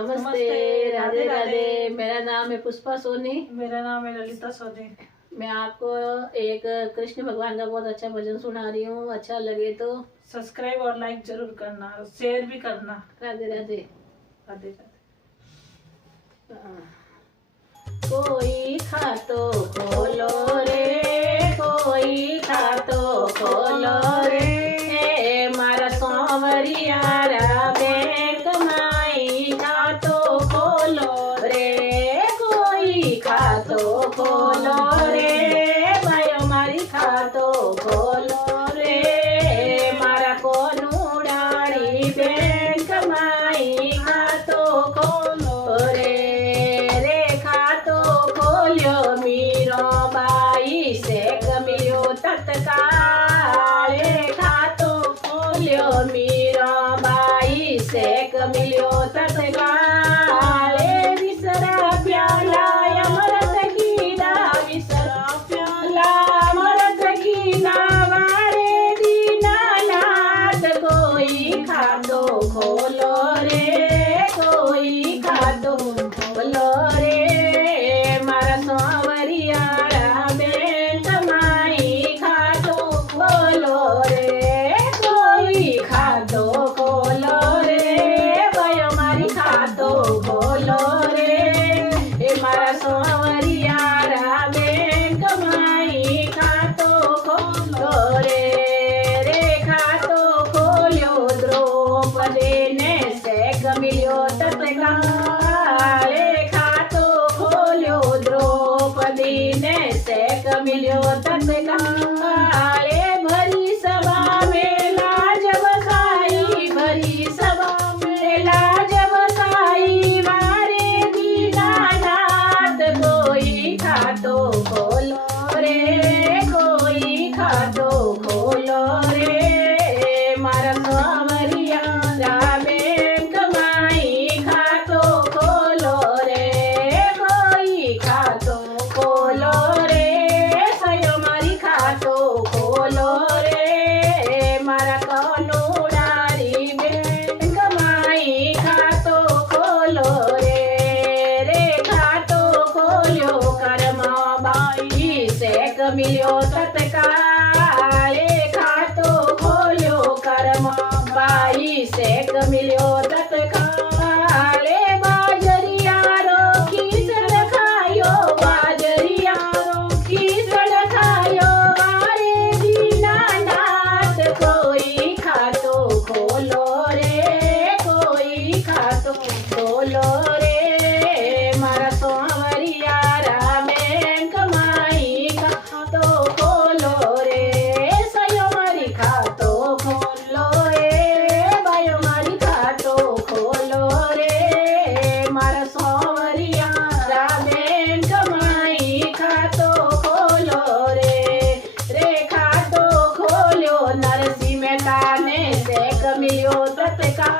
नमस्ते, राधे राधे। मेरा नाम है पुष्पा सोनी। मेरा नाम है ललिता सोनी। मैं आपको एक कृष्ण भगवान का बहुत अच्छा भजन सुना रही हूँ। अच्छा लगे तो सब्सक्राइब और लाइक जरूर करना, शेयर भी करना। राधे राधे। राधे राधे। कोई खा तो खोलो रे, कोई खा तो खोलो रे, मारा सोमरिया रा बैंक माई खा तो खोलो रे, कोई खा तो खोलो रे, भाई मारी खा तो खोलो रे, मारा कोनू डाड़ी बैंक माई खा तो खोलो रे, मीरो बाई से कमियो तत्काल खातो खोलियो, मीरो बाई से कमियो तत्काल, विसरा प्याला अमृत गीता, विसरा प्याला अमृत गीता, वारे दीनानाथ कोई खातो खोलो रे, कोई खातो खोलो रे, मिलियो तत्काल खातो खोलियो, द्रौपदी ने सेक मिलियो तत्काल, भरी सभा में लाज बसाई, भरी सभा में लाज बसाई, मारे दीनानाथ कोई खातो खोलो रे, कोई खातो खोलो रे, मारा सोमरिया रामे मिलियो तत्काल खातो खोलियो, कर्म बाई से मिलियो तत्काल, बाजरिया रो खीचड़ खायो, बाजरिया रो खीचड़ खायो, मारे दीनानाथ कोई खातो खोलो रे, कोई खातो खोलो रे, मारा सोमरिया मिलियो तत्काल।